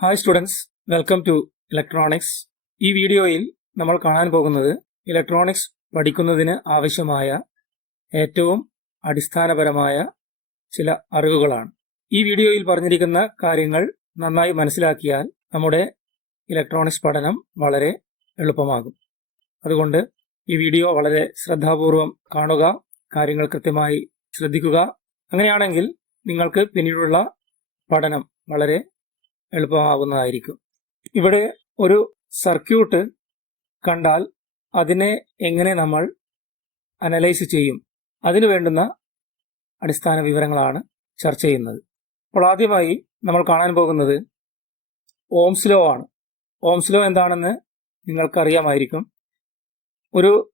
Hi students welcome to electronics ഈ വീഡിയോയിൽ നമ്മൾ കാണാൻ പോകുന്നത് ഇലക്ട്രോണിക്സ് പഠിക്കുന്നതിന് ആവശ്യമായ ഏറ്റവും അടിസ്ഥാനപരമായ ചില അറിവുകളാണ്. ഈ വീഡിയോയിൽ പറഞ്ഞിരിക്കുന്ന കാര്യങ്ങൾ നന്നായി മനസ്സിലാക്കിയാൽ നമ്മുടെ ഇലക്ട്രോണിക്സ് പഠനം വളരെ എളുപ്പമാകും. അതുകൊണ്ട് ഈ വീഡിയോ വളരെ ശ്രദ്ധാപൂർവം കാണുക കാര്യങ്ങൾ കൃത്യമായി ശ്രദ്ധിക്കുക. അങ്ങനെയാണെങ്കിൽ നിങ്ങൾക്ക് പിന്നീടുള്ള പഠനം വളരെ എളുപ്പമാകുന്നതായിരിക്കും. ഇവിടെ ഒരു സർക്യൂട്ട് കണ്ടാൽ അതിനെ എങ്ങനെ നമ്മൾ അനലൈസ് ചെയ്യും? അതിനു വേണ്ടുന്ന അടിസ്ഥാന വിവരങ്ങളാണ് ചർച്ച ചെയ്യുന്നത്. അപ്പോൾ ആദ്യമായി നമ്മൾ കാണാൻ പോകുന്നത് ഓംസ് ലോ ആണ്. ഓംസ് ലോ എന്താണെന്ന് നിങ്ങൾക്കറിയാമായിരിക്കും. ഒരു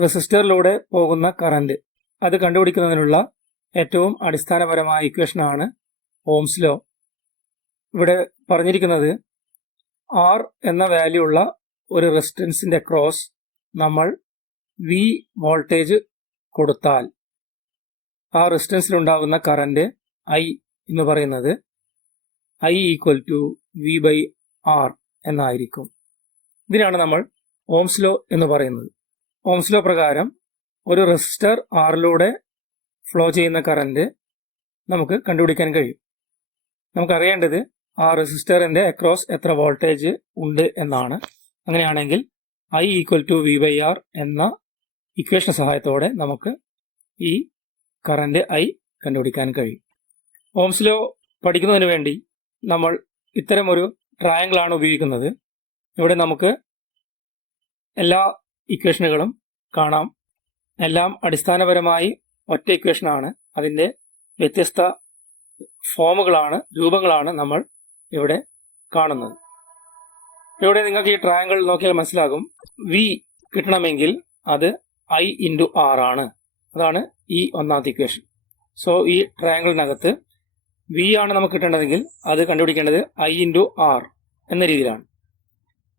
റെസിസ്റ്ററിലൂടെ പോകുന്ന കറന്റ്. അത് കണ്ടുപിടിക്കുന്നതിനുള്ള ഏറ്റവും അടിസ്ഥാനപരമായ ഇക്വേഷനാണ് ഓംസ് ലോ. ഇവിടെ പറഞ്ഞിരിക്കുന്നത് ആർ എന്ന വാല്യൂ ഉള്ള ഒരു റെസിസ്റ്റൻസിന്റെ ക്രോസ് നമ്മൾ വി വോൾട്ടേജ് കൊടുത്താൽ ആ റെസിസ്റ്റൻസിലുണ്ടാകുന്ന കറന്റ് ഐ എന്ന് പറയുന്നത് I equal to V by R എന്നായിരിക്കും. ഇതിനാണ് നമ്മൾ ഓംസ് ലോ എന്ന് പറയുന്നത്. ഓംസ് ലോ പ്രകാരം ഒരു റെസിസ്റ്റർ ആറിലൂടെ ഫ്ലോ ചെയ്യുന്ന കറന്റ് നമുക്ക് കണ്ടുപിടിക്കാൻ കഴിയും. നമുക്കറിയേണ്ടത് ആ റെസിസ്റ്ററിന്റെ അക്രോസ് എത്ര വോൾട്ടേജ് ഉണ്ട് എന്നാണ്. അങ്ങനെയാണെങ്കിൽ I equal to V by R എന്ന ഇക്വേഷൻ സഹായത്തോടെ നമുക്ക് ഈ കറന്റ് ഐ കണ്ടുപിടിക്കാൻ കഴിയും. ഓംസ്ലോ പഠിക്കുന്നതിന് വേണ്ടി നമ്മൾ ഇത്തരം ഒരു ട്രയാങ്കിൾ ആണ് ഉപയോഗിക്കുന്നത്. ഇവിടെ നമുക്ക് എല്ലാ ഇക്വേഷനുകളും കാണാം. എല്ലാം അടിസ്ഥാനപരമായി ഒറ്റ ഇക്വേഷനാണ് അതിന്റെ വ്യത്യസ്ത ഫോമുകളാണ് രൂപങ്ങളാണ് നമ്മൾ ഇവിടെ കാണുന്നത്. ഇവിടെ നിങ്ങൾക്ക് ഈ ട്രയാങ്കിൾ നോക്കിയാൽ മനസ്സിലാകും. വി കിട്ടണമെങ്കിൽ അത് ഐ ഇന്റു ആർ ആണ്. അതാണ് ഈ ഒന്നാമത്തെ ഇക്വേഷൻ സോ ഈ ട്രയാങ്കിളിനകത്ത് വി ആണ് നമുക്ക് കിട്ടേണ്ടതെങ്കിൽ അത് കണ്ടുപിടിക്കേണ്ടത് ഐ ഇന്റു ആർ എന്ന രീതിയിലാണ്.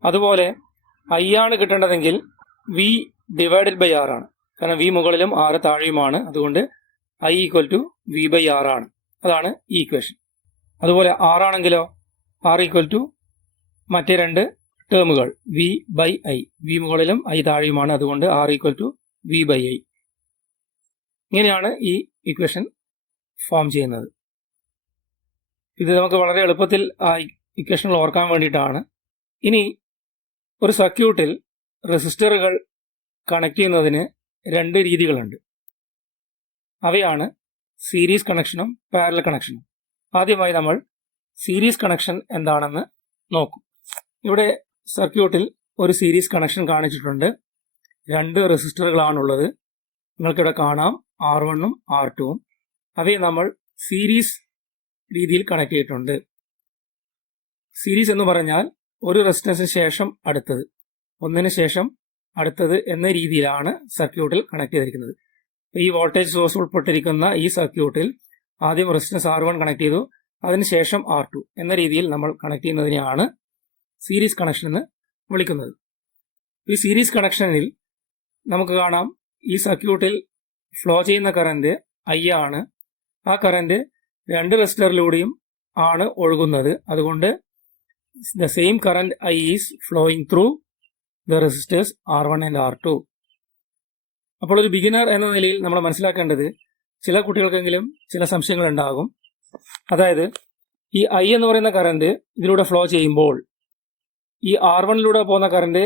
അതുപോലെ ഐ ആണ് കിട്ടേണ്ടതെങ്കിൽ വി ഡിവൈഡഡ് ബൈ ആർ ആണ്. കാരണം വി മുകളിലും ആറ് താഴെയുമാണ്. അതുകൊണ്ട് I equal to V by R ആണ്. അതാണ് ഈ ഇക്വേഷൻ അതുപോലെ ആർ ആണെങ്കിലോ? ആർ ഈക്വൽ ടു മറ്റേ രണ്ട് ടേമുകൾ വി ബൈ ഐ വി മുകളിലും ഐ താഴെയുമാണ്. അതുകൊണ്ട് R equal to V by I ഇങ്ങനെയാണ് ഈ ഇക്വേഷൻ ഫോം ചെയ്യുന്നത്. ഇത് നമുക്ക് വളരെ എളുപ്പത്തിൽ ആ ഇക്വേഷനുകൾ ഓർക്കാൻ വേണ്ടിയിട്ടാണ്. ഇനി ഒരു സർക്യൂട്ടിൽ റെസിസ്റ്ററുകൾ കണക്ട് ചെയ്യുന്നതിന് രണ്ട് രീതികളുണ്ട്. അവയാണ് സീരീസ് കണക്ഷനും പാരലൽ കണക്ഷനും ആദ്യമായി നമ്മൾ സീരീസ് കണക്ഷൻ എന്താണെന്ന് നോക്കും. ഇവിടെ സർക്യൂട്ടിൽ ഒരു സീരീസ് കണക്ഷൻ കാണിച്ചിട്ടുണ്ട്. രണ്ട് റെസിസ്റ്ററുകളാണുള്ളത്. നിങ്ങൾക്കിവിടെ കാണാം ആർ വണ്ണും ആർ ടുവും അവയെ നമ്മൾ സീരീസ് രീതിയിൽ കണക്ട് ചെയ്തിട്ടുണ്ട്. സീരീസ് എന്ന് പറഞ്ഞാൽ ഒരു റെസിസ്റ്റൻസിന് ശേഷം അടുത്തത്. ഒന്നിന് ശേഷം അടുത്തത് എന്ന രീതിയിലാണ് സർക്യൂട്ടിൽ കണക്ട് ചെയ്തിരിക്കുന്നത്. ഈ വോൾട്ടേജ് സോഴ്സ് ഉൾപ്പെട്ടിരിക്കുന്ന ഈ സർക്യൂട്ടിൽ ആദ്യം റെസിസ്റ്റൻസ് ആർ വൺ കണക്ട് ചെയ്തു. അതിനുശേഷം ആർ ടു എന്ന രീതിയിൽ നമ്മൾ കണക്ട് ചെയ്യുന്നതിനെയാണ് സീരീസ് കണക്ഷൻ എന്ന് വിളിക്കുന്നത്. ഈ സീരീസ് കണക്ഷനിൽ നമുക്ക് കാണാം ഈ സർക്യൂട്ടിൽ ഫ്ലോ ചെയ്യുന്ന കറന്റ് ഐ ആണ്. ആ കറന്റ് രണ്ട് റെസിസ്റ്ററിലൂടെയും ആണ് ഒഴുകുന്നത്. അതുകൊണ്ട് the same current I is flowing through the resistors R one and R two അപ്പോൾ ഒരു ബിഗിനർ എന്ന നിലയിൽ നമ്മൾ മനസ്സിലാക്കേണ്ടത് ചില കുട്ടികൾക്കെങ്കിലും ചില സംശയങ്ങൾ ഉണ്ടാകും അതായത് ഈ ഐ എന്ന് പറയുന്ന കറണ്ട് ഇതിലൂടെ ഫ്ലോ ചെയ്യുമ്പോൾ ഈ ആർ വണ്ണിലൂടെ പോകുന്ന കറണ്ട്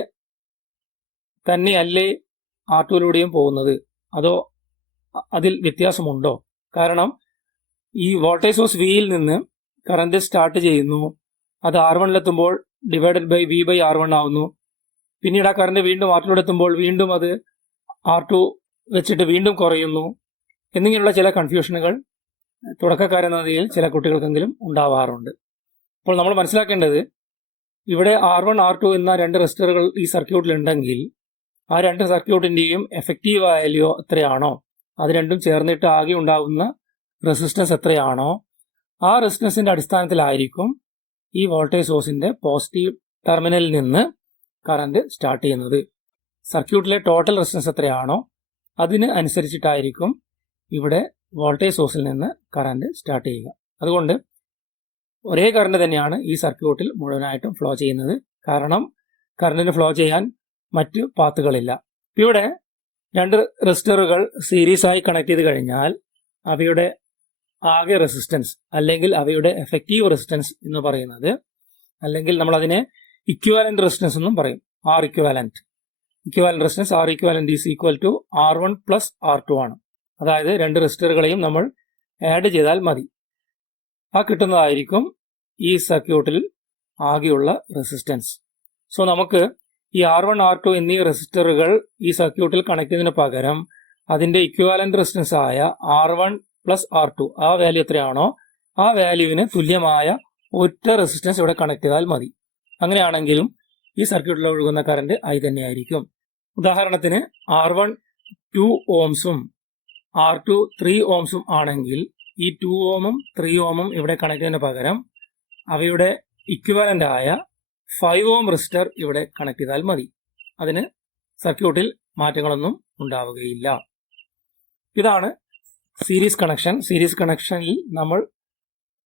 തന്നെയല്ലേ ആർ ടുവിലൂടെയും പോകുന്നത്? അതോ അതിൽ വ്യത്യാസമുണ്ടോ? കാരണം ഈ വോൾട്ടേജ് സോഴ്സ് വിയിൽ നിന്ന് കറണ്ട് സ്റ്റാർട്ട് ചെയ്യുന്നു. അത് R വണ്ണിലെത്തുമ്പോൾ divided by V by R one ആവുന്നു. പിന്നീട് ആ കറണ്ട് വീണ്ടും ആർ ടുവിലൂടെ എത്തുമ്പോൾ വീണ്ടും അത് ആർ ടു വെച്ചിട്ട് വീണ്ടും കുറയുന്നു. എന്നിങ്ങനെയുള്ള ചില കൺഫ്യൂഷനുകൾ തുടക്കക്കാരെന്ന നിലയിൽ ചില കുട്ടികൾക്കെങ്കിലും ഉണ്ടാവാറുണ്ട്. അപ്പോൾ നമ്മൾ മനസ്സിലാക്കേണ്ടത് ഇവിടെ ആർ വൺ ആർ ടു എന്ന രണ്ട് റെസിസ്റ്ററുകൾ ഈ സർക്യൂട്ടിൽ ഉണ്ടെങ്കിൽ ആ രണ്ട് സർക്യൂട്ടിന്റെയും എഫക്റ്റീവ് വാല്യൂ എത്രയാണോ? അത് രണ്ടും ചേർന്നിട്ട് ആകെ ഉണ്ടാകുന്ന റെസിസ്റ്റൻസ് എത്രയാണോ? ആ റെസിസ്റ്റൻസിന്റെ അടിസ്ഥാനത്തിലായിരിക്കും ഈ വോൾട്ടേജ് സോഴ്സിന്റെ പോസിറ്റീവ് ടെർമിനലിൽ നിന്ന് കറന്റ് സ്റ്റാർട്ട് ചെയ്യുന്നത്. സർക്യൂട്ടിലെ ടോട്ടൽ റെസിസ്റ്റൻസ് എത്രയാണോ? അതിന് അനുസരിച്ചിട്ടായിരിക്കും ഇവിടെ വോൾട്ടേജ് സോഴ്സിൽ നിന്ന് കറണ്ട് സ്റ്റാർട്ട് ചെയ്യുക. അതുകൊണ്ട് ഒരേ കറണ്ട് തന്നെയാണ് ഈ സർക്യൂട്ടിൽ മുഴുവനായിട്ടും ഫ്ലോ ചെയ്യുന്നത്. കാരണം കറണ്ടിന് ഫ്ലോ ചെയ്യാൻ മറ്റ് പാത്തുകളില്ല. ഇവിടെ രണ്ട് റെസിസ്റ്ററുകൾ സീരീസ് ആയി കണക്ട് ചെയ്ത് കഴിഞ്ഞാൽ അവയുടെ ആകെ റെസിസ്റ്റൻസ് അല്ലെങ്കിൽ അവയുടെ എഫക്റ്റീവ് റെസിസ്റ്റൻസ് എന്ന് പറയുന്നത് അല്ലെങ്കിൽ നമ്മൾ അതിനെ ഇക്വാലന്റ് റെസിസ്റ്റൻസ് എന്നും പറയും. R equivalent equivalent resistance R equivalent is equal to R one plus R two ആണ്. അതായത് രണ്ട് റെസിസ്റ്ററുകളെയും നമ്മൾ ആഡ് ചെയ്താൽ മതി. ആ കിട്ടുന്നതായിരിക്കും ഈ സർക്യൂട്ടിൽ ആകെയുള്ള റെസിസ്റ്റൻസ് സോ നമുക്ക് ഈ ആർ വൺ ആർ ടു എന്നീ റെസിസ്റ്ററുകൾ ഈ സർക്യൂട്ടിൽ ചെയ്യുന്നതിന് പകരം അതിന്റെ ഇക്വാലന്റ് റെസിസ്റ്റൻസ് ആയ R one plus R two ആ വാല്യൂ എത്രയാണോ ആ വാല്യൂവിന് തുല്യമായ ഒറ്റ റെസിസ്റ്റൻസ് ഇവിടെ കണക്ട് ചെയ്താൽ മതി. അങ്ങനെയാണെങ്കിലും ഈ സർക്യൂട്ടിൽ ഒഴുകുന്ന കറണ്ട് ഐ തന്നെയായിരിക്കും. ഉദാഹരണത്തിന് ആർ വൺ ടു ഓംസും ആർ ടു ത്രീ ഓംസും ആണെങ്കിൽ ഈ ടു ഓമും ത്രീ ഓമും ഇവിടെ കണക്ട് പകരം അവയുടെ ഇക്വലന്റ് ആയ ഫൈവ് ഓം റെസിസ്റ്റർ ഇവിടെ കണക്ട് ചെയ്താൽ മതി. അതിന് സർക്യൂട്ടിൽ മാറ്റങ്ങളൊന്നും ഉണ്ടാവുകയില്ല. ഇതാണ് സീരീസ് കണക്ഷൻ സീരീസ് കണക്ഷനിൽ നമ്മൾ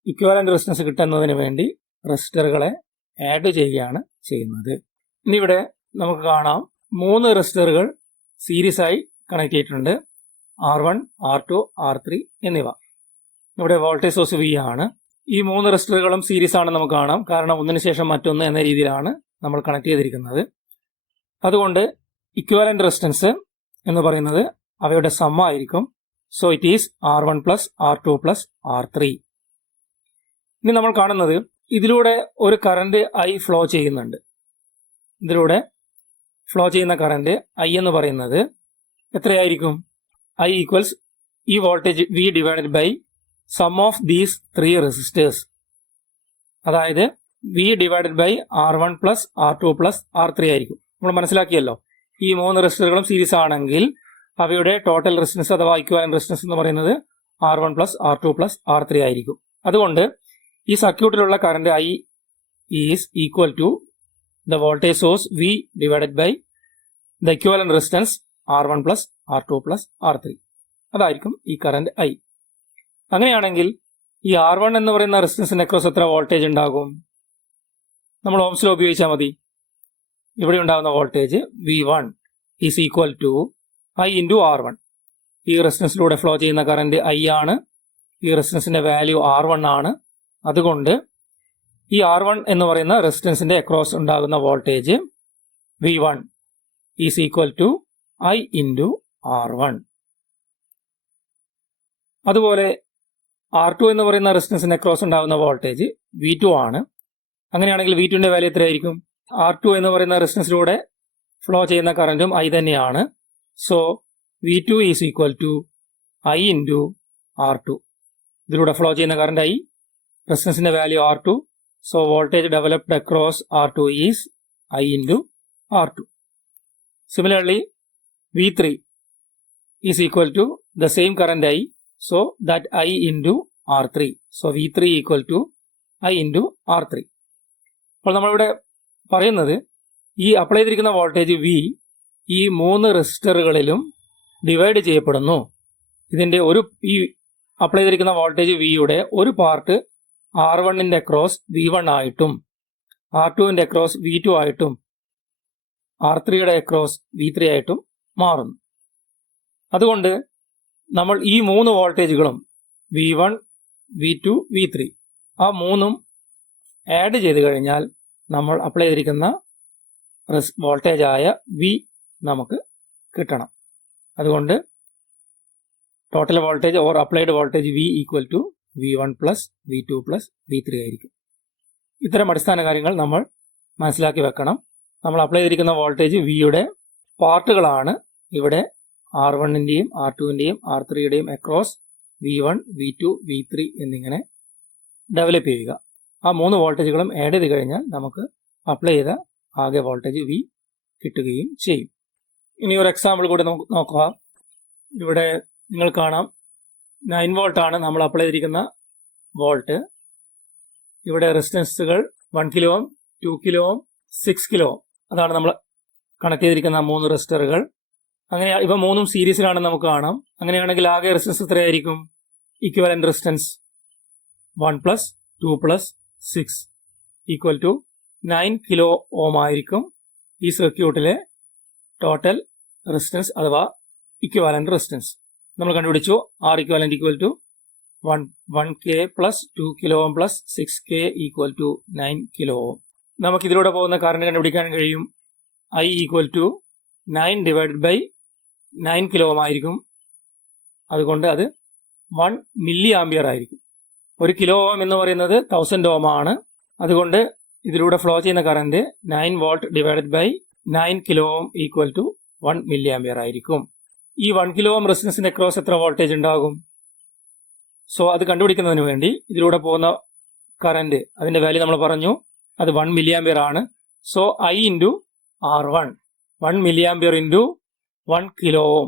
ഇക്വലന്റ് റെസിസ്റ്റൻസ് കിട്ടുന്നതിന് വേണ്ടി റെസിസ്റ്ററുകളെ ആഡ് ചെയ്യുകയാണ് ചെയ്യുന്നത്. ഇനി ഇവിടെ നമുക്ക് കാണാം മൂന്ന് റെസിസ്റ്ററുകൾ സീരീസ് ആയി കണക്ട് ചെയ്തിട്ടുണ്ട്. R one R two R three എന്നിവ. ഇവിടെ വോൾട്ടേജ് സോഴ്സ് വി ആണ്. ഈ മൂന്ന് റെസിസ്റ്ററുകളും സീരീസ് ആണ് നമുക്ക് കാണാം. കാരണം ഒന്നിനു ശേഷം മറ്റൊന്ന് എന്ന രീതിയിലാണ് നമ്മൾ കണക്ട് ചെയ്തിരിക്കുന്നത്. അതുകൊണ്ട് ഇക്വാലന്റ് റെസിസ്റ്റൻസ് എന്ന് പറയുന്നത് അവയുടെ സമ്മ ആയിരിക്കും. So it is R one plus R two plus R three ഇനി നമ്മൾ കാണുന്നത് ഇതിലൂടെ ഒരു കറണ്ട് ഐ ഫ്ലോ ചെയ്യുന്നുണ്ട്. ഇതിലൂടെ ഫ്ലോ ചെയ്യുന്ന കറണ്ട് ഐ എന്ന് പറയുന്നത് എത്രയായിരിക്കും? ഐ equals ഈ voltage V divided by sum of these three resistors അതായത് V divided by R one plus R two plus R three ആയിരിക്കും. നമ്മൾ മനസ്സിലാക്കിയല്ലോ? ഈ മൂന്ന് റെസിസ്റ്ററുകളും സീരീസ് ആണെങ്കിൽ അവയുടെ ടോട്ടൽ റെസിസ്റ്റൻസ് അഥവാ ഇക്വാലൻ റെസിസ്റ്റൻസ് എന്ന് പറയുന്നത് R one plus R two plus R three ആയിരിക്കും. അതുകൊണ്ട് ഈ സർക്യൂട്ടിലുള്ള current I is equal to the voltage source V divided by the equivalent resistance R one plus R two plus R three അതായിരിക്കും ഈ current I അങ്ങനെയാണെങ്കിൽ ഈ R one എന്ന് പറയുന്ന റെസിസ്റ്റൻസിന് അക്രോസ് എത്ര വോൾട്ടേജ് ഉണ്ടാകും? നമ്മൾ ഓംസിൽ ഉപയോഗിച്ചാൽ മതി. ഇവിടെ ഉണ്ടാകുന്ന voltage V one is equal to I into R one ഈ റെസിസ്റ്റൻസിലൂടെ ഫ്ലോ ചെയ്യുന്ന കറന്റ് ഐ ആണ്. ഈ റെസിസ്റ്റൻസിന്റെ വാല്യൂ ആർ വൺ ആണ്. അതുകൊണ്ട് ഈ ആർ വൺ എന്ന് പറയുന്ന റെസിസ്റ്റൻസിന്റെ അക്രോസ് ഉണ്ടാകുന്ന voltage V one is equal to I into R one. അതുപോലെ ആർ ടു എന്ന് പറയുന്ന റെസിസ്റ്റൻസിന്റെ അക്രോസ് ഉണ്ടാകുന്ന വോൾട്ടേജ് വി ടു ആണ്. അങ്ങനെയാണെങ്കിൽ വി ടുവിന്റെ വാല്യൂ എത്രയായിരിക്കും? ആർ ടു എന്ന് പറയുന്ന റെസിസ്റ്റൻസിലൂടെ ഫ്ലോ ചെയ്യുന്ന കറന്റും ഐ തന്നെയാണ്. So V two is equal to I into R two. ഇതിലൂടെ ഫ്ലോ ചെയ്യുന്ന കറന്റ് ഐ റെസിസ്റ്റൻസിന്റെ value R two. So voltage developed across R two is I into R two. Similarly V three. The same current I so that I into R three so V three equal to I into R three അപ്പോൾ നമ്മളിവിടെ പറയുന്നത് ഈ apply ചെയ്തിരിക്കുന്ന voltage V ഈ മൂന്ന് റെസിസ്റ്ററുകളിലും divide ചെയ്യപ്പെടുന്നു. ഇതിന്റെ ഒരു ഈ അപ്ലൈ ചെയ്തിരിക്കുന്ന വോൾട്ടേജ് വിയുടെ ഒരു പാർട്ട് ആർ വണ്ണിന്റെ അക്രോസ് വി വൺ ആയിട്ടും ആർ ടുവിന്റെ അക്രോസ് വി ടു ആയിട്ടും ആർ ത്രീയുടെ അക്രോസ് വി ത്രീ ആയിട്ടും മാറുന്നു. അതുകൊണ്ട് നമ്മൾ ഈ മൂന്ന് വോൾട്ടേജുകളും V one V two V three ആ മൂന്നും ആഡ് ചെയ്ത് കഴിഞ്ഞാൽ നമ്മൾ അപ്ലൈ ചെയ്തിരിക്കുന്ന വോൾട്ടേജ് ആയ വി നമുക്ക് കിട്ടണം. അതുകൊണ്ട് total voltage or applied voltage V equal to V one plus V two plus V three ആയിരിക്കും. ഇത്തരം അടിസ്ഥാന കാര്യങ്ങൾ നമ്മൾ മനസ്സിലാക്കി വെക്കണം. നമ്മൾ അപ്ലൈ ചെയ്തിരിക്കുന്ന വോൾട്ടേജ് വിയുടെ പാർട്ടുകളാണ് ഇവിടെ ആർ വണ്ണിന്റെയും ആർ ടുവിന്റെയും R ത്രീയുടെയും across V one V two V three എന്നിങ്ങനെ ഡെവലപ്പ് ചെയ്യുക. ആ മൂന്ന് വോൾട്ടേജുകളും ആഡ് ചെയ്ത് കഴിഞ്ഞാൽ നമുക്ക് അപ്ലൈ ചെയ്ത ആകെ വോൾട്ടേജ് വി കിട്ടുകയും ചെയ്യും. ഇനി ഒരു എക്സാമ്പിൾ കൂടി നമുക്ക് നോക്കുക ഇവിടെ നിങ്ങൾ കാണാം. നയൻ വോൾട്ടാണ് നമ്മൾ അപ്ലൈ ചെയ്തിരിക്കുന്ന വോൾട്ട് ഇവിടെ റെസിസ്റ്റൻസുകൾ one kilo ohm two kilo ohm six kilo ohm അതാണ് നമ്മൾ കണക്ട് ചെയ്തിരിക്കുന്ന മൂന്ന് റെസിസ്റ്ററുകൾ അങ്ങനെ ഇവ മൂന്നും സീരീസിലാണെന്ന് നമുക്ക് കാണാം. അങ്ങനെയാണെങ്കിൽ ആകെ റെസിസ്റ്റൻസ് എത്രയായിരിക്കും? Equivalent resistance one plus two plus six equal to nine kilo ohm ആയിരിക്കും ഈ സർക്യൂട്ടിലെ ടോട്ടൽ റെസിസ്റ്റൻസ് അഥവാ ഇക്വാലന്റ് റെസിസ്റ്റൻസ് നമ്മൾ കണ്ടുപിടിച്ചു R equivalent equal to one one K plus two kilo ohm plus six K equal to nine kilo ohm നമുക്ക് ഇതിലൂടെ പോകുന്ന current കണ്ടുപിടിക്കാൻ കഴിയും. I equal to nine divided by nine kilo ആയിരിക്കും. അതുകൊണ്ട് അത് വൺ മില്ലി ആംബിയർ ആയിരിക്കും. ഒരു കിലോ ഓം എന്ന് പറയുന്നത് തൗസൻഡ് ഓം ആണ്. അതുകൊണ്ട് ഇതിലൂടെ ഫ്ലോ ചെയ്യുന്ന current nine volt divided by nine kilo ohm equal to one milli ampere ആയിരിക്കും. ഈ വൺ കിലോ ഓം റെസിസ്റ്റൻസിന്റെ ക്രോസ് എത്ര വോൾട്ടേജ് ഉണ്ടാകും? സോ അത് കണ്ടുപിടിക്കുന്നതിന് വേണ്ടി ഇതിലൂടെ പോകുന്ന കറന്റ് അതിന്റെ വാല്യൂ നമ്മൾ പറഞ്ഞു അത് വൺ മില്ലി ആംബിയർ ആണ്. So I into R one one milli ampere into one kilo ohm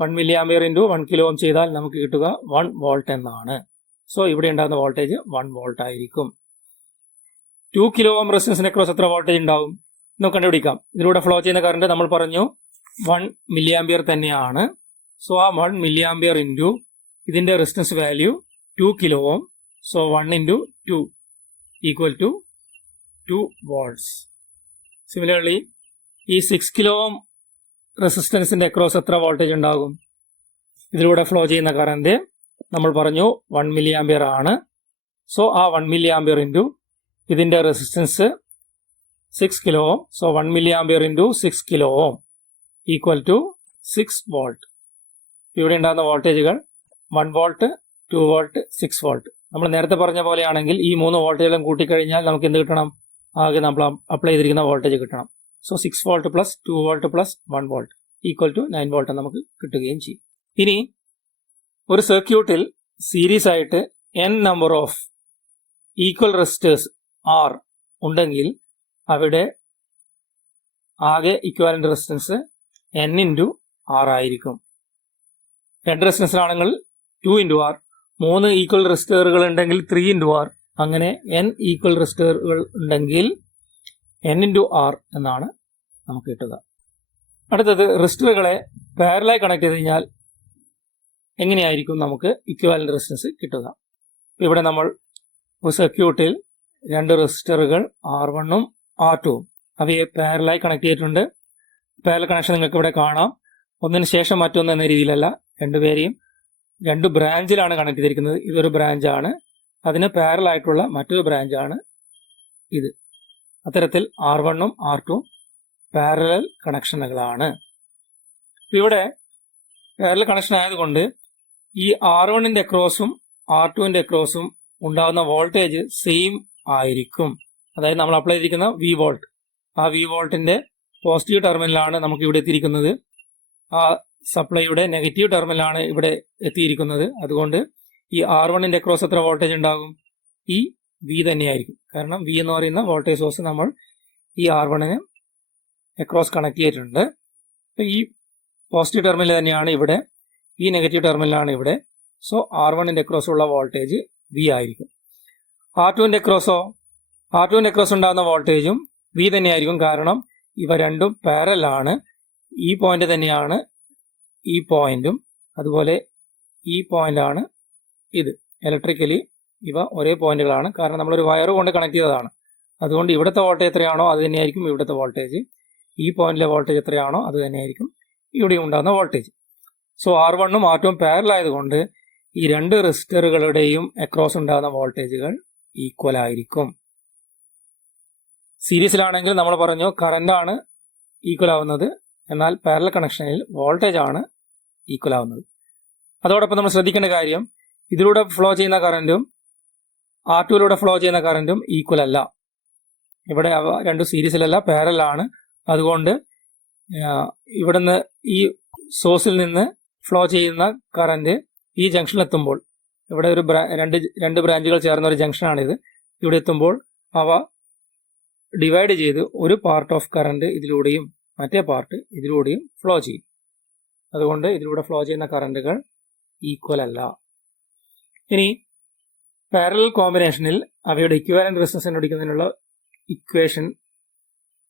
one milli ampere into one kilo ohm ചെയ്താൽ നമുക്ക് കിട്ടുക വൺ വോൾട്ട് എന്നാണ്. സോ ഇവിടെ ഉണ്ടാകുന്ന വോൾട്ടേജ് വൺ വോൾട്ട് ആയിരിക്കും. ടു കിലോ ഓം റെസിസ്റ്റൻസിന് cross എത്ര വോൾട്ടേജ് ഉണ്ടാവും? നമുക്ക് കണ്ടുപിടിക്കാം. ഇതിലൂടെ ഫ്ലോ ചെയ്യുന്ന കറണ്ട് നമ്മൾ പറഞ്ഞു വൺ മില്ലി ആംബിയർ തന്നെയാണ്. സോ ആ വൺ മില്ലി ആംബിയർ ഇന്റു ഇതിന്റെ resistance value two kilo ohm so one into two equal to two volts similarly ഈ സിക്സ് കിലോ ഓം റെസിസ്റ്റൻസിന്റെ അക്രോസ് എത്ര വോൾട്ടേജ് ഉണ്ടാകും? ഇതിലൂടെ ഫ്ലോ ചെയ്യുന്ന കറന്റ് നമ്മൾ പറഞ്ഞു വൺ മില്ലി ആംബിയർ ആണ്. സോ ആ വൺ മില്ലി ആംബിയർ ഇന്റു ഇതിന്റെ resistance six kilo ohm so one milli ampere into six kilo ohm equal to six volt ഇവിടെ ഉണ്ടാകുന്ന വോൾട്ടേജുകൾ one volt two volt six volt നമ്മൾ നേരത്തെ പറഞ്ഞ പോലെയാണെങ്കിൽ ഈ മൂന്ന് വോൾട്ടേജുകളും കൂട്ടിക്കഴിഞ്ഞാൽ നമുക്ക് എന്ത് കിട്ടണം? ആകെ നമ്മൾ അപ്ലൈ ചെയ്തിരിക്കുന്ന വോൾട്ടേജ് കിട്ടണം. So six volt plus two volt plus one volt equal to nine volt നമുക്ക് കിട്ടുകയും ചെയ്യും. ഇനി ഒരു സർക്യൂട്ടിൽ സീരീസ് ആയിട്ട് N number of equal resistors R ഉണ്ടെങ്കിൽ അവിടെ ആകെ equivalent resistance N into R ആയിരിക്കും. രണ്ട് റെസിസ്റ്റൻസിലാണെങ്കിൽ ടു ഇന്റു ആർ മൂന്ന് ഈക്വൽ റെസിസ്റ്ററുകൾ ഉണ്ടെങ്കിൽ ത്രീ ഇന്റു ആർ അങ്ങനെ എൻ ഈക്വൽ റെസിസ്റ്ററുകൾ ഉണ്ടെങ്കിൽ എൻ ഇന്റു ആർ എന്നാണ് നമുക്ക് കിട്ടുക. അടുത്തത് റെസിസ്റ്ററുകളെ പാരലായി കണക്ട് ചെയ്ത് കഴിഞ്ഞാൽ എങ്ങനെയായിരിക്കും നമുക്ക് ഇക്വാലന്റ് റെസിസ്റ്റൻസ് കിട്ടുക? ഇവിടെ നമ്മൾ സർക്യൂട്ടിൽ രണ്ട് റെസിസ്റ്ററുകൾ ആർ വണ്ണും ആർ ടുവും അവയെ പാരലായി കണക്ട് ചെയ്തിട്ടുണ്ട്. പാരൽ കണക്ഷൻ നിങ്ങൾക്ക് ഇവിടെ കാണാം. ഒന്നിന് ശേഷം മറ്റൊന്ന് എന്ന രീതിയിലല്ല രണ്ടുപേരെയും രണ്ട് ബ്രാഞ്ചിലാണ് കണക്ട് ചെയ്തിരിക്കുന്നത്. ഇതൊരു ബ്രാഞ്ചാണ് അതിന് പാരലായിട്ടുള്ള മറ്റൊരു ബ്രാഞ്ചാണ് ഇത്. അത്തരത്തിൽ ആർ വണ്ണും ആർ ടുവും പാരലൽ കണക്ഷനുകളാണ് ഇവിടെ പാരലൽ കണക്ഷൻ ആയതുകൊണ്ട് ഈ ആർ വണ്ണിന്റെ അക്രോസും ആർ ടുവിന്റെ അക്രോസും ഉണ്ടാകുന്ന വോൾട്ടേജ് സെയിം ആയിരിക്കും. അതായത് നമ്മൾ അപ്ലൈ ചെയ്തിരിക്കുന്ന വി വോൾട്ട് ആ വി വോൾട്ടിന്റെ പോസിറ്റീവ് ടെർമിനലാണ് നമുക്ക് ഇവിടെ എത്തിയിരിക്കുന്നത്. ആ സപ്ലൈയുടെ നെഗറ്റീവ് ടെർമിനലാണ് ഇവിടെ എത്തിയിരിക്കുന്നത്. അതുകൊണ്ട് ഈ ആർ വണ്ണിന്റെ അക്രോസ് എത്ര വോൾട്ടേജ് ഉണ്ടാകും? ഈ വി തന്നെയായിരിക്കും. കാരണം വി എന്ന് പറയുന്ന വോൾട്ടേജ് സോഴ്സ് നമ്മൾ ഈ ആർ വണ്ണിന് അക്രോസ് കണക്ട് ചെയ്തിട്ടുണ്ട്. അപ്പൊ ഈ പോസിറ്റീവ് ടെർമിനൽ തന്നെയാണ് ഇവിടെ ഈ നെഗറ്റീവ് ടെർമിനലാണ് ഇവിടെ. സോ ആർ വണ്ണിന്റെ അക്രോസ് ഉള്ള വോൾട്ടേജ് വി ആയിരിക്കും. ആർ ടുവിന്റെ അക്രോസോ ആർ ടുവിന്റെ അക്രോസ് ഉണ്ടാകുന്ന വോൾട്ടേജും വി തന്നെയായിരിക്കും. കാരണം ഇവ രണ്ടും പാരലാണ് ഈ പോയിന്റ് തന്നെയാണ് ഈ പോയിന്റും അതുപോലെ ഈ പോയിന്റാണ് ഇത്. ഇലക്ട്രിക്കലി ഇവ ഒരേ പോയിന്റുകളാണ്. കാരണം നമ്മളൊരു വയർ കൊണ്ട് കണക്ട് ചെയ്തതാണ്. അതുകൊണ്ട് ഇവിടുത്തെ വോൾട്ടേജ് എത്രയാണോ അത് തന്നെയായിരിക്കും ഇവിടുത്തെ വോൾട്ടേജ് ഈ പോയിന്റിലെ വോൾട്ടേജ് എത്രയാണോ അത് തന്നെയായിരിക്കും ഇവിടെ ഉണ്ടാകുന്ന വോൾട്ടേജ് സോ ആർ വണ്ണും ആർ ടുവും പാരൽ ആയതുകൊണ്ട് ഈ രണ്ട് റെസിസ്റ്ററുകളുടെയും അക്രോസ് ഉണ്ടാകുന്ന വോൾട്ടേജുകൾ ഈക്വൽ ആയിരിക്കും. സീരീസിലാണെങ്കിൽ നമ്മൾ പറഞ്ഞു കറന്റ് ആണ് ഈക്വൽ ആവുന്നത്. എന്നാൽ പാരലൽ കണക്ഷനിൽ വോൾട്ടേജ് ആണ് ഈക്വൽ ആവുന്നത്. അതോടൊപ്പം നമ്മൾ ശ്രദ്ധിക്കേണ്ട കാര്യം ഇതിലൂടെ ഫ്ലോ ചെയ്യുന്ന കറന്റും ആർ ടുവിലൂടെ ഫ്ലോ ചെയ്യുന്ന കറന്റും ഈക്വൽ അല്ല. ഇവിടെ അവ രണ്ട് സീരീസിലല്ല പാരലാണ് അതുകൊണ്ട് ഇവിടുന്ന് ഈ സോഴ്സിൽ നിന്ന് ഫ്ലോ ചെയ്യുന്ന കറന്റ് ഈ ജംഗ്ഷനിൽ എത്തുമ്പോൾ ഇവിടെ ഒരു രണ്ട് രണ്ട് ബ്രാഞ്ചുകൾ ചേർന്ന ഒരു ജംഗ്ഷനാണിത് ഇവിടെ എത്തുമ്പോൾ അവ ഡിവൈഡ് ചെയ്ത് ഒരു പാർട്ട് ഓഫ് കറന്റ് ഇതിലൂടെയും മറ്റേ പാർട്ട് ഇതിലൂടെയും ഫ്ലോ ചെയ്യും. അതുകൊണ്ട് ഇതിലൂടെ ഫ്ലോ ചെയ്യുന്ന കറണ്ടുകൾ ഈക്വൽ അല്ല. ഇനി പാരലൽ കോമ്പിനേഷനിൽ അവയുടെ equivalent resistance കണ്ടുപിടിക്കുന്നതിനുള്ള equation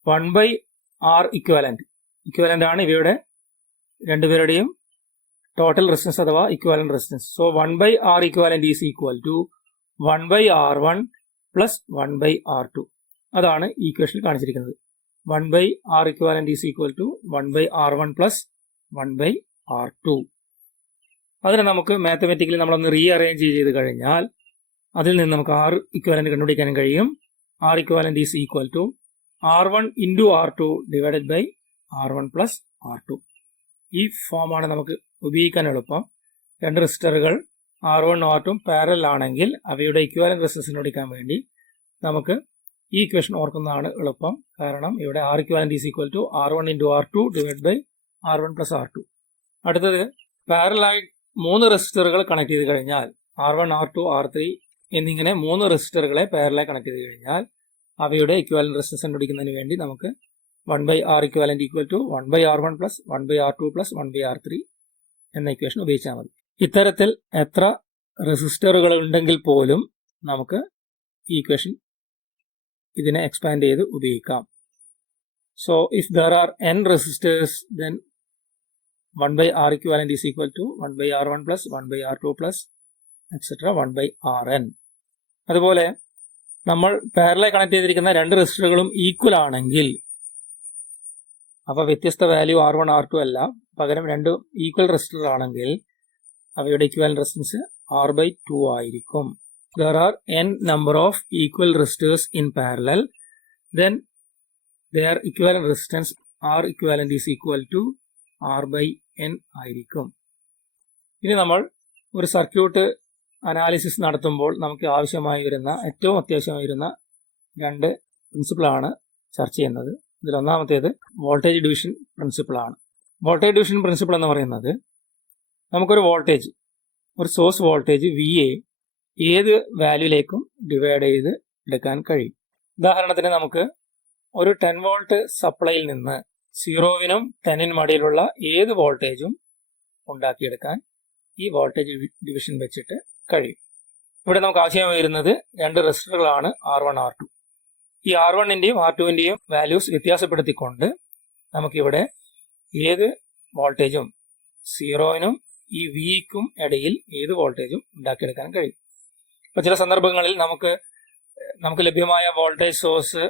one by R equivalent equivalent ആണ് ഇവയുടെ രണ്ടുപേരുടെയും ടോട്ടൽ റെസിസ്റ്റൻസ് അഥവാ equivalent resistance so one by R equivalent is equal to one by R one plus one by R two അതാണ് ഇക്വേഷനിൽ കാണിച്ചിരിക്കുന്നത്. One by R equivalent is equal to one by R one plus one by R two അതിനെ നമുക്ക് mathematically നമ്മളൊന്ന് re arrange ചെയ്ത് കഴിഞ്ഞാൽ അതിൽ നിന്ന് നമുക്ക് ആർ ഇക്വാലന്റ് കണ്ടുപിടിക്കാനും കഴിയും. R equivalent is equal to R one into R two divided by R one plus R two ഈ ഫോമാണ് നമുക്ക് ഉപയോഗിക്കാൻ എളുപ്പം. രണ്ട് റെസിസ്റ്ററുകൾ R one R two parallel ആണെങ്കിൽ അവയുടെ ഇക്വാലന്റ് റെസിസ്റ്റൻസ് കണ്ടുപിടിക്കാൻ വേണ്ടി നമുക്ക് ഈ ഇക്വേഷൻ ഓർക്കുന്നതാണ് എളുപ്പം. കാരണം ഇവിടെ R equivalent is equal to R one into R two divide by R one plus R two അടുത്തത് പാരലായി മൂന്ന് റെസിസ്റ്ററുകൾ കണക്ട് ചെയ്ത് കഴിഞ്ഞാൽ R one R two R three എന്നിങ്ങനെ മൂന്ന് റെസിസ്റ്ററുകളെ പാരലായി കണക്ട് ചെയ്ത് കഴിഞ്ഞാൽ അവയുടെ ഇക്വാലന്റ് റെസിസ്റ്റൻസ് കണ്ടുപിടിക്കുന്നതിന് വേണ്ടി നമുക്ക് one by R equivalent equal to one by R one plus one by R two plus one by R three എന്ന ഇക്വേഷൻ ഉപയോഗിച്ചാൽ മതി. ഇത്തരത്തിൽ എത്ര റെസിസ്റ്ററുകൾ ഉണ്ടെങ്കിൽ പോലും നമുക്ക് ഈ ഇക്വേഷൻ ഇതിനെ എക്സ്പാൻഡ് ചെയ്ത് ഉപയോഗിക്കാം. So if there are N resistors then one by R equivalent is equal to one by R one plus one by R two plus etcetera one by R N അതുപോലെ നമ്മൾ പാരലായി connect ചെയ്തിരിക്കുന്ന രണ്ട് റെസിസ്റ്ററുകളും equal ആണെങ്കിൽ അവ വ്യത്യസ്ത value R one R two അല്ല. പകരം രണ്ട് ഈക്വൽ റെസിസ്റ്റർ ആണെങ്കിൽ അവയുടെ equal resistance R by two ആയിരിക്കും. There are N number of equal resistors in parallel then their equal resistance R equal is equal to R by N ആയിരിക്കും. ഇനി നമ്മൾ ഒരു സർക്യൂട്ട് അനാലിസിസ് നടത്തുമ്പോൾ നമുക്ക് ആവശ്യമായി വരുന്ന ഏറ്റവും അത്യാവശ്യമായി വരുന്ന രണ്ട് പ്രിൻസിപ്പിളാണ് ചർച്ച ചെയ്യുന്നത്. ഇതിൽ ഒന്നാമത്തേത് വോൾട്ടേജ് ഡിവിഷൻ പ്രിൻസിപ്പിളാണ് വോൾട്ടേജ് ഡിവിഷൻ പ്രിൻസിപ്പിൾ എന്ന് പറയുന്നത് നമുക്കൊരു വോൾട്ടേജ് ഒരു സോഴ്സ് വോൾട്ടേജ് വി എ ഏത് വാല്യൂലേക്കും ഡിവൈഡ് ചെയ്ത് എടുക്കാൻ കഴിയും. ഉദാഹരണത്തിന് നമുക്ക് ഒരു ടെൻ വോൾട്ട് സപ്ലൈയിൽ നിന്ന് സീറോവിനും ടെന്നിനും ഇടയിലുള്ള ഏത് വോൾട്ടേജും ഉണ്ടാക്കിയെടുക്കാൻ ഈ വോൾട്ടേജ് ഡിവിഷൻ വെച്ചിട്ട് കഴിയും. ഇവിടെ നമുക്ക് ആവശ്യമായി വരുന്നത് രണ്ട് റെസിസ്റ്ററുകളാണ് ആർ വൺ ആർ ടു ഈ ആർ വണ്ണിന്റെയും ആർ ടുവിന്റെയും വാല്യൂസ് വ്യത്യാസപ്പെടുത്തിക്കൊണ്ട് നമുക്കിവിടെ ഏത് വോൾട്ടേജും സീറോയിനും ഈ വിക്കും ഇടയിൽ ഏത് വോൾട്ടേജും ഉണ്ടാക്കിയെടുക്കാൻ കഴിയും. ഇപ്പൊ ചില സന്ദർഭങ്ങളിൽ നമുക്ക് നമുക്ക് ലഭ്യമായ വോൾട്ടേജ് സോഴ്സ്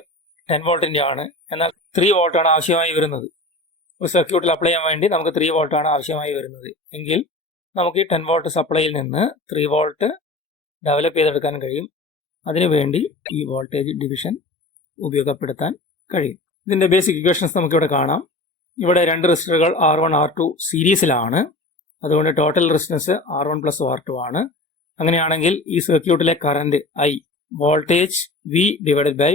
ടെൻ വോൾട്ടിന്റെ ആണ്. എന്നാൽ ത്രീ വോൾട്ടാണ് ആവശ്യമായി വരുന്നത്. ഒരു സർക്യൂട്ടിൽ അപ്ലൈ ചെയ്യാൻ വേണ്ടി നമുക്ക് ത്രീ വോൾട്ടാണ് ആവശ്യമായി വരുന്നത്. എങ്കിൽ നമുക്ക് ഈ ടെൻ വോൾട്ട് സപ്ലൈയിൽ നിന്ന് ത്രീ വോൾട്ട് ഡെവലപ്പ് ചെയ്തെടുക്കാൻ കഴിയും. അതിനുവേണ്ടി ഈ വോൾട്ടേജ് ഡിവിഷൻ ഉപയോഗപ്പെടുത്താൻ കഴിയും. ഇതിന്റെ ബേസിക് ഇക്വേഷൻസ് നമുക്കിവിടെ കാണാം. ഇവിടെ രണ്ട് റെസിസ്റ്ററുകൾ ആർ വൺ ആർ ടു സീരീസിലാണ്. അതുകൊണ്ട് total resistance R one plus R two ആണ്. അങ്ങനെയാണെങ്കിൽ ഈ സർക്യൂട്ടിലെ current I voltage V divided by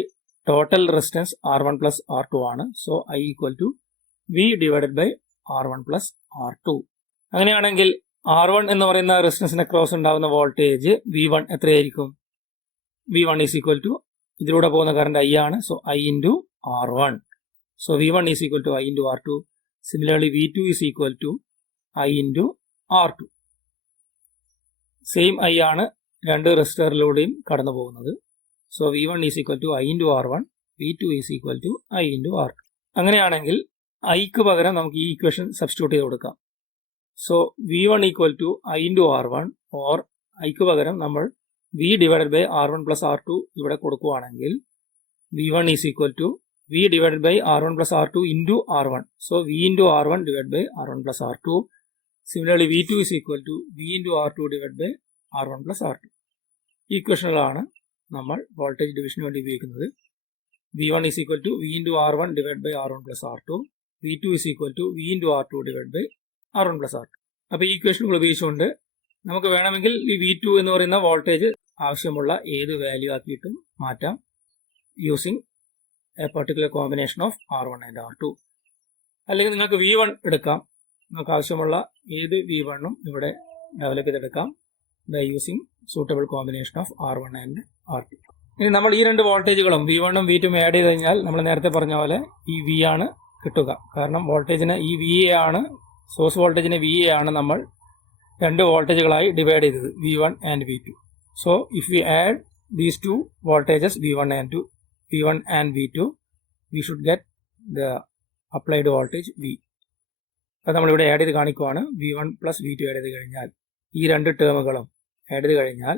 total resistance R one plus R two ആണ്. So I equal to V divided by R one plus R two അങ്ങനെയാണെങ്കിൽ R one എന്ന് പറയുന്ന റെസിസ്റ്റൻസിന്റെ across ഉണ്ടാകുന്ന വോൾട്ടേജ് വി വൺ എത്രയായിരിക്കും? V one is equal to ഇതിലൂടെ പോകുന്ന current I ആണ്. So I into R one so V one is equal to I into R two similarly V two is equal to I into R two same I ആണ് രണ്ട് റെസിസ്റ്ററിലൂടെയും കടന്നു പോകുന്നത്. So V one is equal to I into R one V two is equal to I into R two അങ്ങനെയാണെങ്കിൽ ഐക്ക് പകരം നമുക്ക് ഈ ഇക്വേഷൻ സബ്സ്റ്റിറ്റ്യൂട്ട് ചെയ്ത് കൊടുക്കാം. So V one equal to I into R one or ഐക്ക് പകരം നമ്മൾ V divided by R one plus R two ഇവിടെ കൊടുക്കുകയാണെങ്കിൽ V one is equal to V divided by R one plus R two into R one so V into R one divide by R one plus R two similarly V two is equal to V into R two divide by R one plus R two ഈ നമ്മൾ voltage ഡിവിഷന് വേണ്ടി ഉപയോഗിക്കുന്നത്. V one is equal to V into R one divide by R one plus R two V two is equal to V into R two divide by R one plus R അപ്പോൾ ഈ ഇക്വേഷനുകൾ ഉപയോഗിച്ചുകൊണ്ട് നമുക്ക് വേണമെങ്കിൽ ഈ V two എന്ന് പറയുന്ന voltage ആവശ്യമുള്ള ഏത് വാല്യൂ ആക്കിയിട്ടും മാറ്റാം. Using a particular combination of R one and R two അല്ലെങ്കിൽ നിങ്ങൾക്ക് വി വൺ എടുക്കാം. നമുക്ക് ആവശ്യമുള്ള ഏത് വി വണ്ണും ഇവിടെ ഡെവലപ്പ് ചെയ്തെടുക്കാം. By using suitable combination of R one and R two ഇനി നമ്മൾ ഈ രണ്ട് വോൾട്ടേജുകളും വി വണ്ണും വി ടും ആഡ് ചെയ്ത് കഴിഞ്ഞാൽ നമ്മൾ നേരത്തെ പറഞ്ഞ പോലെ ഈ വി ആണ് കിട്ടുക. കാരണം വോൾട്ടേജിന് ഈ വി എ ആണ് സോഴ്സ് വോൾട്ടേജിന് വി എ ആണ് നമ്മൾ രണ്ട് വോൾട്ടേജുകളായി ഡിവൈഡ് ചെയ്തത് V one and V two so if we add these two voltages V one and two V one and V two we should get the applied voltage V അത് നമ്മളിവിടെ add ചെയ്ത് കാണിക്കുവാണ്. V one plus V two add ചെയ്ത് കഴിഞ്ഞാൽ ഈ രണ്ട് ടേമുകളും add ചെയ്ത് കഴിഞ്ഞാൽ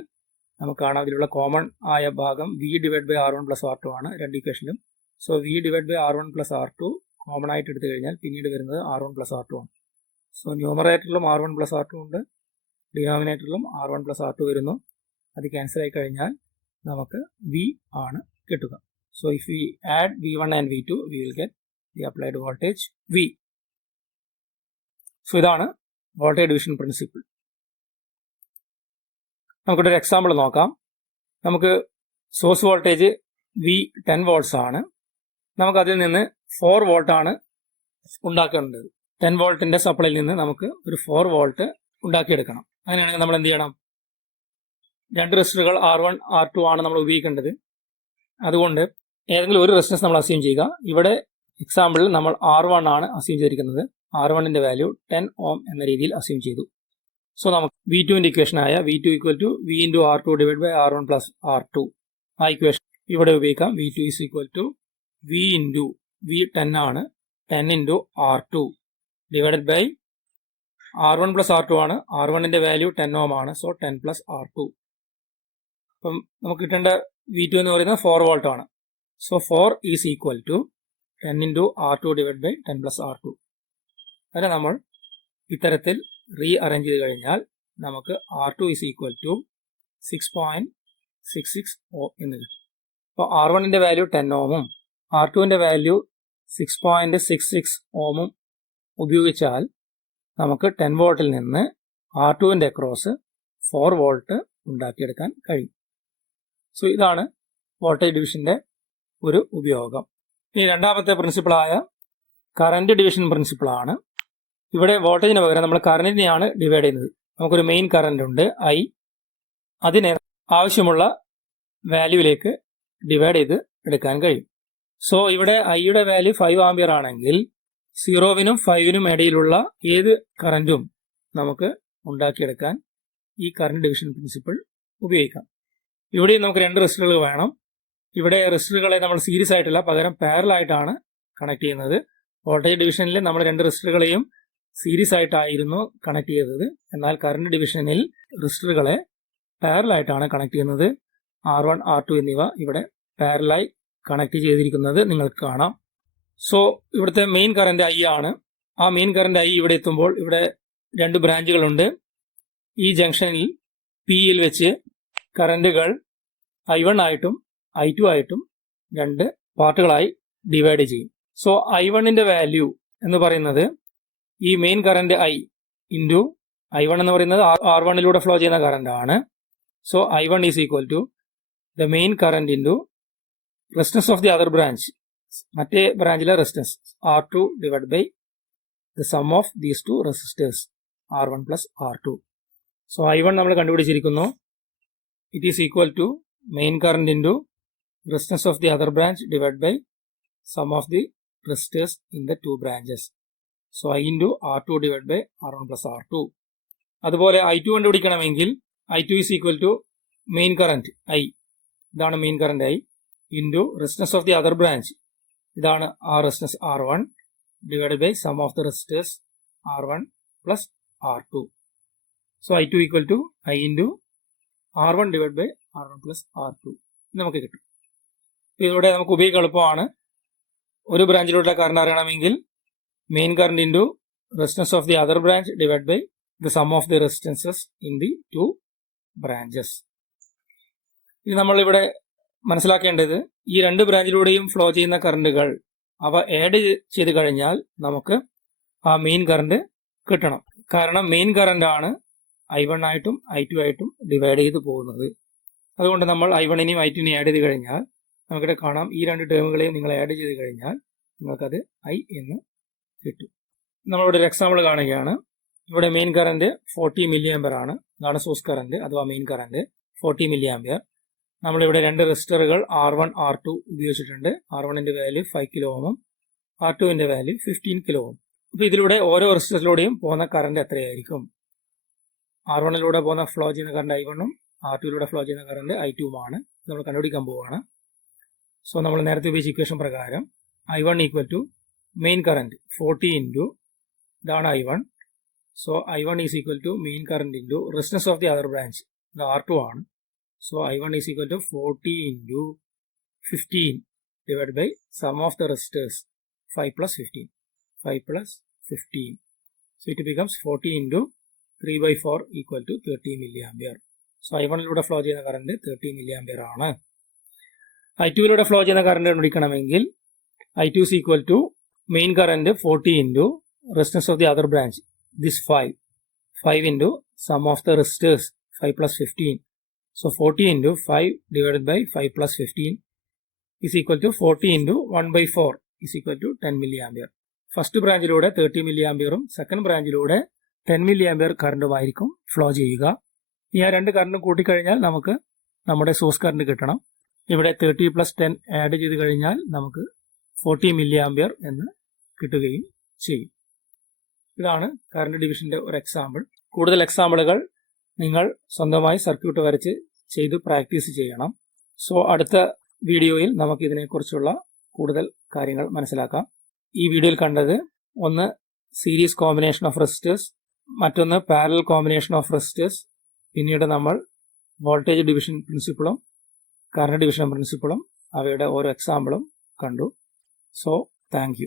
നമുക്ക് കാണാം അതിലുള്ള കോമൺ ആയ ഭാഗം V divide by R one plus R two ആണ് രണ്ട് ഇക്വേഷനിലും so V divide by R one plus R two common ആയിട്ട് എടുത്തു കഴിഞ്ഞാൽ പിന്നീട് വരുന്നത് R one plus R two ആണ്. So ന്യൂമറേറ്ററിലും R one plus R two ഉണ്ട്. ഡിനോമിനേറ്ററിലും R one plus R two വരുന്നു. അത് ക്യാൻസൽ ആയി കഴിഞ്ഞാൽ നമുക്ക് വി ആണ് കിട്ടുക. So if we add V one and V two we will get the applied voltage V so ഇതാണ് വോൾട്ടേജ് ഡിവിഷൻ പ്രിൻസിപ്പിൾ നമുക്കിവിടെ ഒരു എക്സാമ്പിൾ നോക്കാം. നമുക്ക് source voltage V ten volts ആണ്. നമുക്കതിൽ നിന്ന് ഫോർ വോൾട്ടാണ് ഉണ്ടാക്കേണ്ടത്. ടെൻ വോൾട്ടിന്റെ സപ്ലൈയിൽ നിന്ന് നമുക്ക് ഒരു ഫോർ വോൾട്ട് ഉണ്ടാക്കിയെടുക്കണം. അങ്ങനെയാണെങ്കിൽ നമ്മൾ എന്ത് ചെയ്യണം? രണ്ട് റെസിസ്റ്ററുകൾ ആർ വൺ ആർ ടു ആണ് നമ്മൾ ഉപയോഗിക്കേണ്ടത്. അതുകൊണ്ട് ഏതെങ്കിലും ഒരു റെസിസ്റ്റൻസ് നമ്മൾ അസ്യൂം ചെയ്യുക. ഇവിടെ എക്സാമ്പിളിൽ നമ്മൾ ആർ വൺ ആണ് അസ്യൂം ചെയ്തിരിക്കുന്നത്. ആർ വണ്ണിന്റെ വാല്യൂ ടെൻ ഓം എന്ന രീതിയിൽ അസ്യൂം ചെയ്തു. സോ നമുക്ക് വി ടുവിന്റെ ഇക്വേഷൻ ആയ V two equal to V into R two divide by R one plus R two ആ ഇക്വേഷൻ ഇവിടെ ഉപയോഗിക്കാം. V two is equal to V into V ten ആണ്. Ten into R two divided by R one plus R two ആണ്. R വണ്ണിന്റെ value ten ohm ആണ്. So ten plus R two അപ്പം നമുക്ക് കിട്ടേണ്ട വി ടു എന്ന് പറയുന്നത് four volt ആണ്. So four is equal to ten into R two divide by ten plus R two അതിനെ നമ്മൾ ഇത്തരത്തിൽ റീ അറേഞ്ച് ചെയ്ത് കഴിഞ്ഞാൽ നമുക്ക് R two is equal to six point six six ohm എന്ന് കിട്ടും. അപ്പോൾ ആർ വണ്ണിന്റെ വാല്യൂ ടെൻ ഓമും ആർ ടുവിന്റെ value six point six six ഓമും ഉപയോഗിച്ചാൽ നമുക്ക് ടെൻ വോൾട്ടിൽ നിന്ന് ആർ ടുവിന്റെ അക്രോസ് ഫോർ വോൾട്ട് ഉണ്ടാക്കിയെടുക്കാൻ കഴിയും. സോ ഇതാണ് വോൾട്ടേജ് ഡിവിഷന്റെ ഒരു ഉപയോഗം. ഇനി രണ്ടാമത്തെ പ്രിൻസിപ്പിളായ കറണ്ട് ഡിവിഷൻ പ്രിൻസിപ്പിളാണ്. ഇവിടെ വോൾട്ടേജിന് പകരം നമ്മൾ കറണ്ടിനെയാണ് ഡിവൈഡ് ചെയ്യുന്നത്. നമുക്കൊരു മെയിൻ കറണ്ട് ഉണ്ട് ഐ അതിനെ ആവശ്യമുള്ള വാല്യൂവിലേക്ക് ഡിവൈഡ് ചെയ്ത് എടുക്കാൻ കഴിയും. സോ ഇവിടെ ഐയുടെ വാല്യൂ ഫൈവ് ആംബിയർ ആണെങ്കിൽ സീറോവിനും ഫൈവിനും ഇടയിലുള്ള ഏത് കറന്റും നമുക്ക് ഉണ്ടാക്കിയെടുക്കാൻ ഈ കറന്റ് ഡിവിഷൻ പ്രിൻസിപ്പിൾ ഉപയോഗിക്കാം. ഇവിടെയും നമുക്ക് രണ്ട് റെസിസ്റ്ററുകൾ വേണം. ഇവിടെ റെസിസ്റ്ററുകളെ നമ്മൾ സീരീസ് ആയിട്ടല്ല പകരം പാരലായിട്ടാണ് കണക്ട് ചെയ്യുന്നത്. വോൾട്ടേജ് ഡിവിഷനിൽ നമ്മൾ രണ്ട് റെസിസ്റ്ററുകളെയും സീരീസ് ആയിട്ടായിരുന്നു കണക്ട് ചെയ്തത്. എന്നാൽ കറണ്ട് ഡിവിഷനിൽ റെസിസ്റ്ററുകളെ പാരലായിട്ടാണ് കണക്ട് ചെയ്യുന്നത്. ആർ വൺ ആർ ടു എന്നിവ ഇവിടെ പാരലായി കണക്ട് ചെയ്തിരിക്കുന്നത് നിങ്ങൾക്ക് കാണാം. സോ ഇവിടുത്തെ മെയിൻ കറന്റ് ഐ ആണ്. ആ മെയിൻ കറന്റ് ഐ ഇവിടെ എത്തുമ്പോൾ ഇവിടെ രണ്ട് ബ്രാഞ്ചുകളുണ്ട് ഈ ജംഗ്ഷനിൽ പിയിൽ വെച്ച് കറന്റുകൾ ഐ വൺ ആയിട്ടും ഐ ടു ആയിട്ടും രണ്ട് പാർട്ടുകളായി ഡിവൈഡ് ചെയ്യും. സോ ഐ വണ്ണിന്റെ വാല്യൂ എന്ന് പറയുന്നത് ഈ main current I into I one എന്ന് പറയുന്നത് ആർ വണ്ണിലൂടെ ഫ്ലോ ചെയ്യുന്ന കറന്റ് ആണ്. So I one is equal to the main current into resistance of the other branch മറ്റേ ബ്രാഞ്ചിലെ resistance R two divide by the sum of these two resistors R one plus R two so I one നമ്മൾ കണ്ടുപിടിച്ചിരിക്കുന്നു. It is equal to main current into resistance of the other branch divide by sum of the resistors in the two branches so I into R two divide by R one plus R two അതുപോലെ I two കണ്ടുപിടിക്കണമെങ്കിൽ I two is equal to main current I ഇതാണ് main current I into resistance of the other branch ഇതാണ് ആ resistance R one divide by sum of the resistors R one plus R two so I two equal to I into R one divide by R one plus R two നമുക്ക് കിട്ടും. ഇതിലൂടെ നമുക്ക് ഉപയോഗിക്കാൻ എളുപ്പമാണ്. ഒരു ബ്രാഞ്ചിലൂടെ കറണ്ട് അറിയണമെങ്കിൽ main current into resistance of the other branch divide by the sum of the resistances in the two branches ഇത് നമ്മളിവിടെ മനസ്സിലാക്കേണ്ടത് ഈ രണ്ട് ബ്രാഞ്ചിലൂടെയും ഫ്ലോ ചെയ്യുന്ന കറണ്ടുകൾ അവ ആഡ് ചെയ്ത് കഴിഞ്ഞാൽ നമുക്ക് ആ മെയിൻ കറണ്ട് കിട്ടണം. കാരണം മെയിൻ കറണ്ട് ആണ് ഐ വൺ ആയിട്ടും ഐ ടു ആയിട്ടും ഡിവൈഡ് ചെയ്ത് പോകുന്നത്. അതുകൊണ്ട് നമ്മൾ ഐ വണ്ണിനെയും ഐ ടുവിനെയും ആഡ് ചെയ്ത് കഴിഞ്ഞാൽ നമുക്കിവിടെ കാണാം ഈ രണ്ട് ടേമുകളെയും നിങ്ങൾ ആഡ് ചെയ്ത് കഴിഞ്ഞാൽ നിങ്ങൾക്കത് ഐ എന്ന് കിട്ടും. നമ്മളിവിടെ ഒരു എക്സാമ്പിൾ കാണുകയാണ്. ഇവിടെ main current forty milliampere ആണ്. ഇതാണ് സോഴ്സ് കറണ്ട് അഥവാ main current forty milliampere നമ്മളിവിടെ രണ്ട് റെസിസ്റ്ററുകൾ ആർ വൺ ആർ ടു ഉപയോഗിച്ചിട്ടുണ്ട്. ആർ വണ്ണിന്റെ വാല്യൂ ഫൈവ് കിലോ ഓമും ആർ ടുവിന്റെ വാല്യൂ ഫിഫ്റ്റീൻ കിലോ ഓം അപ്പോൾ ഇതിലൂടെ ഓരോ റെസിസ്റ്ററിലൂടെയും പോകുന്ന കറണ്ട് എത്രയായിരിക്കും? ആർ വണ്ണിലൂടെ പോകുന്ന ഫ്ലോ ചെയ്യുന്ന കറണ്ട് ഐ വണ്ണും ആർ ടുവിലൂടെ ഫ്ലോ ചെയ്യുന്ന കറണ്ട് ഐ ടുവുമാണ് നമ്മൾ കണ്ടുപിടിക്കാൻ പോവുകയാണ് സോ നമ്മൾ നേരത്തെ ഉപയോഗിച്ച ഇക്വേഷൻ പ്രകാരം I one equal to main current forty into ഇതാണ് I one so I one is equal to main current into resistance of the other branch ഇത് ആർ ടു ആണ്. So I1 is equal to 40 into 15 divided by sum of the resistors 5 plus 15. 5 plus 15. So it becomes 40 into 3 by 4 equal to 30 milliampere. So I വണ്ണിലൂടെ flow ചെയ്യുന്ന current thirty milli ampere ആണ് I ടുവിലൂടെ flow ചെയ്യുന്ന current കണ്ടുപിടിക്കണമെങ്കിൽ I two is equal to main current forty into resistance of the other branch this five five into sum of the resistors five plus fifteen so forty into five divided by five plus fifteen is equal to forty into one by four is equal to ten milliampere first ബ്രാഞ്ചിലൂടെ thirty മില്ലി ആംബിയറും second ബ്രാഞ്ചിലൂടെ ten milliampere കറണ്ടുമായിരിക്കും flow ചെയ്യുക. ഈ ആ രണ്ട് current കൂട്ടിക്കഴിഞ്ഞാൽ നമുക്ക് നമ്മുടെ സോഴ്സ് കറണ്ട് കിട്ടണം. ഇവിടെ തേർട്ടി പ്ലസ് ടെൻ ആഡ് ചെയ്ത് കഴിഞ്ഞാൽ നമുക്ക് ഫോർട്ടി മില്ലി ആംബിയർ എന്ന് കിട്ടുകയും ചെയ്യും. ഇതാണ് കറണ്ട് ഡിവിഷന്റെ ഒരു എക്സാമ്പിൾ കൂടുതൽ എക്സാമ്പിളുകൾ നിങ്ങൾ സ്വന്തമായി സർക്യൂട്ട് വരച്ച് ചെയ്ത് പ്രാക്ടീസ് ചെയ്യണം. സോ അടുത്ത വീഡിയോയിൽ നമുക്ക് ഇതിനെക്കുറിച്ചുള്ള കൂടുതൽ കാര്യങ്ങൾ മനസ്സിലാക്കാം. ഈ വീഡിയോയിൽ കണ്ടത് ഒന്ന് സീരീസ് കോമ്പിനേഷൻ ഓഫ് റെസിസ്റ്റേഴ്സ് മറ്റൊന്ന് പാരലൽ കോമ്പിനേഷൻ ഓഫ് റെസിസ്റ്റേഴ്സ്. പിന്നീട് നമ്മൾ വോൾട്ടേജ് ഡിവിഷൻ പ്രിൻസിപ്പിളും കറണ്ട് ഡിവിഷൻ പ്രിൻസിപ്പിളും അവയുടെ ഓരോ എക്സാമ്പിളും കണ്ടു. So thank